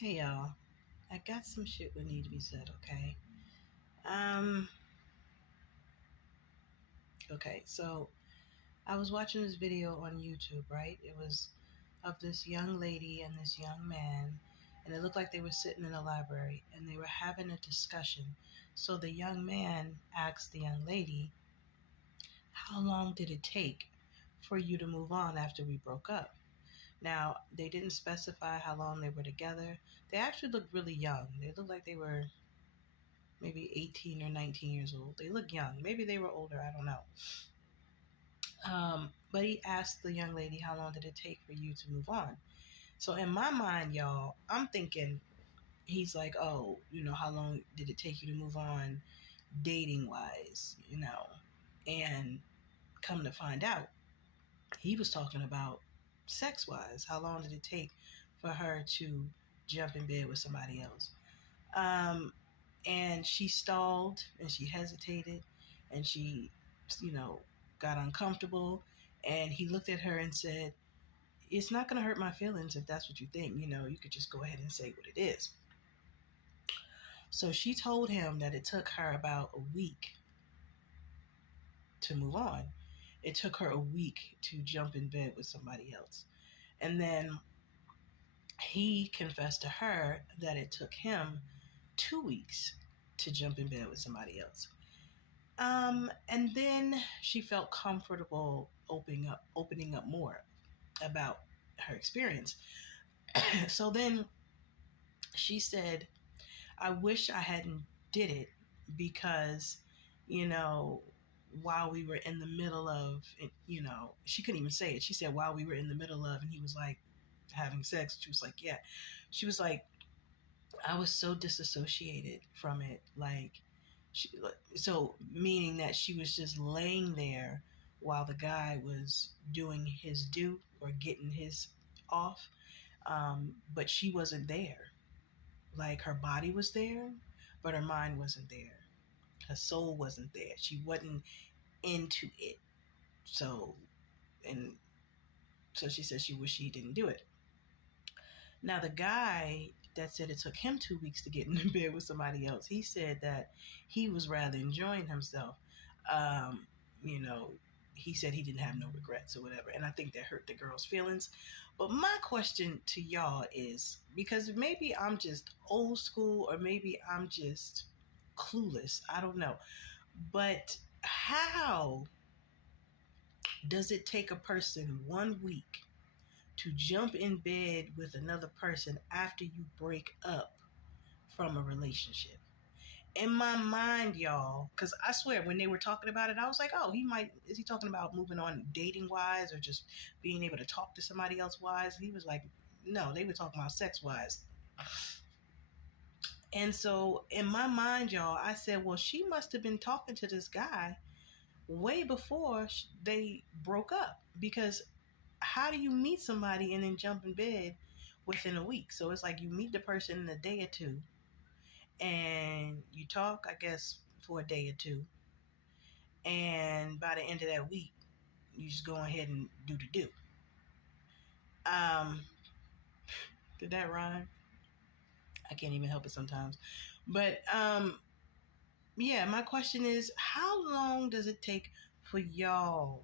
Hey y'all, I got some shit that need to be said, okay? Um, okay, so I was watching this video on YouTube, right? It was of this young lady and this young man, and it looked like they were sitting in a library and they were having a discussion. So the young man asked the young lady, how long did it take for you to move on after we broke up? Now, they didn't specify how long they were together. They actually looked really young. They looked like they were maybe 18 or 19 years old. They look young. Maybe they were older. I don't know. But he asked the young lady, how long did it take for you to move on? So in my mind, y'all, I'm thinking he's like, oh, how long did it take you to move on dating wise, And come to find out, he was talking about sex wise. How long did it take for her to jump in bed with somebody else? Um, and she stalled and she hesitated and she, you know, got uncomfortable. And he looked at her and said, it's not going to hurt my feelings if that's what you think. You could just go ahead and say what it is. So she told him that it took her about a week to move on. It took her a week to jump in bed with somebody else. And then he confessed to her that it took him 2 weeks to jump in bed with somebody else. And then she felt comfortable opening up more about her experience. So then she said, I wish I hadn't did it because, you know, while we were in the middle of, she couldn't even say it. She said, while we were in the middle of, and he was like having sex. She was like, yeah. She was like, I was so disassociated from it. So meaning that she was just laying there while the guy was doing his due or getting his off, but she wasn't there. Like her body was there, but her mind wasn't there. Her soul wasn't there. She wasn't into it. So, and so she said she wished she didn't do it. Now the guy that said it took him 2 weeks to get in bed with somebody else, he said that he was rather enjoying himself. Um, you know, he said he didn't have no regrets or whatever, and I think that hurt the girl's feelings. But my question to y'all is, because maybe I'm just old school or maybe I'm just clueless, I don't know. But how does it take a person 1 week to jump in bed with another person after you break up from a relationship? In my mind, y'all, because I swear when they were talking about it, I was like, oh, is he talking about moving on dating wise or just being able to talk to somebody else wise? He was like, no, they were talking about sex wise. And so in my mind, y'all, I said, well, she must have been talking to this guy way before they broke up, because how do you meet somebody and then jump in bed within a week? So it's like you meet the person in a day or two and you talk, I guess, for a day or two. And by the end of that week, you just go ahead and do the do. Um, did that rhyme? I can't even help it sometimes. But yeah, my question is, how long does it take for y'all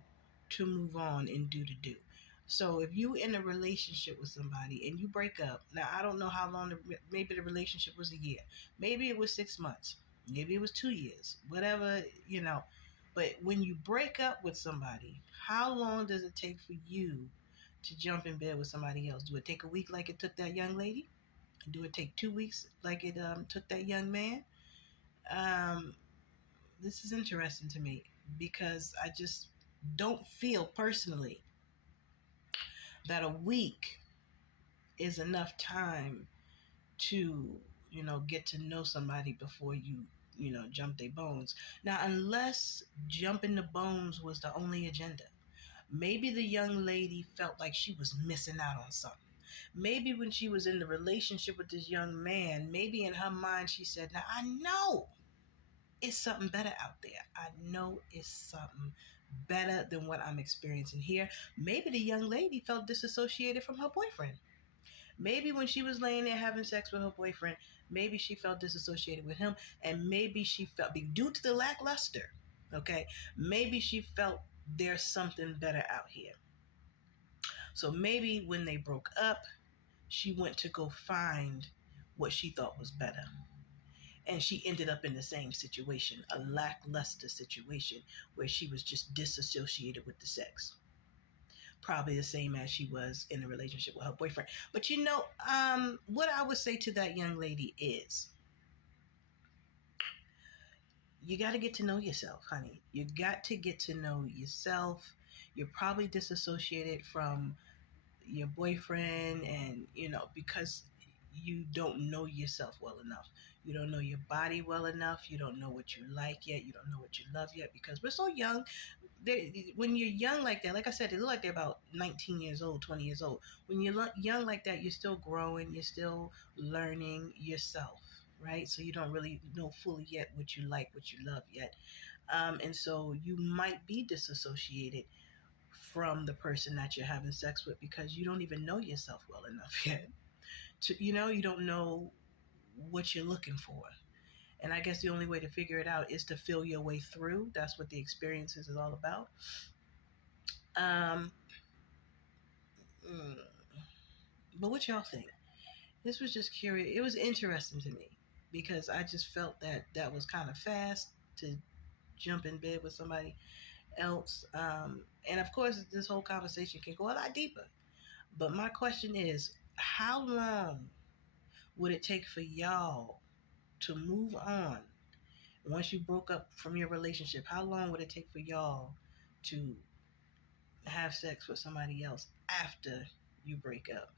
to move on and do the do? So if you in a relationship with somebody and you break up, now I don't know how long, maybe the relationship was a year, maybe it was 6 months, maybe it was 2 years, whatever, But when you break up with somebody, how long does it take for you to jump in bed with somebody else? Do it take a week like it took that young lady? Do it take 2 weeks like it took that young man? Um, this is interesting to me because I just don't feel personally that a week is enough time to, get to know somebody before you, jump their bones. Now, unless jumping the bones was the only agenda, maybe the young lady felt like she was missing out on something. Maybe when she was in the relationship with this young man, maybe in her mind she said, now I know it's something better out there. I know it's something better than what I'm experiencing here. Maybe the young lady felt disassociated from her boyfriend. Maybe when she was laying there having sex with her boyfriend, maybe she felt disassociated with him, and maybe she felt, due to the lackluster, okay, maybe she felt there's something better out here. So maybe when they broke up, she went to go find what she thought was better. And she ended up in the same situation, a lackluster situation where she was just disassociated with the sex. Probably the same as she was in a relationship with her boyfriend. But what I would say to that young lady is, you got to get to know yourself, honey. You got to get to know yourself. You're probably disassociated from your boyfriend, and because you don't know yourself well enough. You don't know your body well enough. You don't know what you like yet. You don't know what you love yet, because we're so young. When you're young like that, like I said, they look like they're about 19 years old, 20 years old. When you're young like that, you're still growing. You're still learning yourself, right? So you don't really know fully yet what you like, what you love yet. And so you might be disassociated from the person that you're having sex with, because you don't even know yourself well enough yet. You don't know what you're looking for. And I guess the only way to figure it out is to feel your way through. That's what the experiences is all about. Um, mm, but what y'all think? This was just curious. It was interesting to me because I just felt that was kind of fast to jump in bed with somebody else. And of course, this whole conversation can go a lot deeper. But my question is, how long would it take for y'all to move on once you broke up from your relationship? How long would it take for y'all to have sex with somebody else after you break up?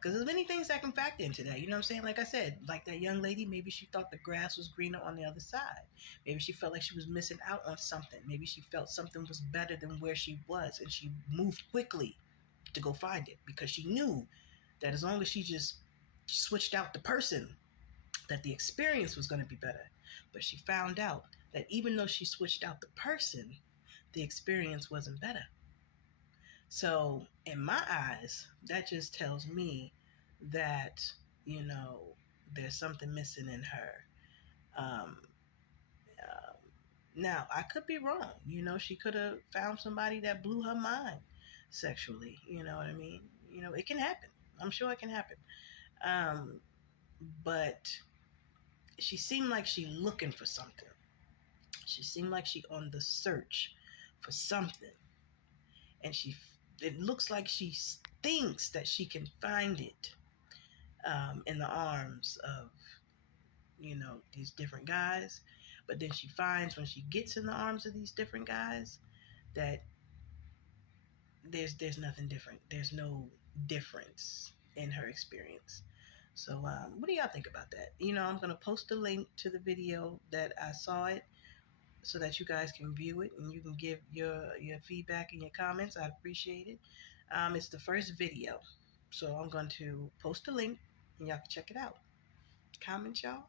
Because there's many things that can factor into that. You know what I'm saying? Like I said, like that young lady, maybe she thought the grass was greener on the other side. Maybe she felt like she was missing out on something. Maybe she felt something was better than where she was, and she moved quickly to go find it because she knew that as long as she just switched out the person, that the experience was going to be better. But she found out that even though she switched out the person, the experience wasn't better. So in my eyes, that just tells me that, you know, there's something missing in her. Um, Now, I could be wrong. She could have found somebody that blew her mind sexually. You know what I mean? It can happen. I'm sure it can happen. But she seemed like she looking for something. She seemed like she on the search for something. And it looks like she thinks that she can find it in the arms of, these different guys. But then she finds when she gets in the arms of these different guys that there's nothing different. There's no difference in her experience. So what do y'all think about that? I'm going to post a link to the video that I saw it so that you guys can view it and you can give your feedback and your comments. I'd appreciate it. It's the first video. So I'm going to post a link and y'all can check it out. Comment, y'all.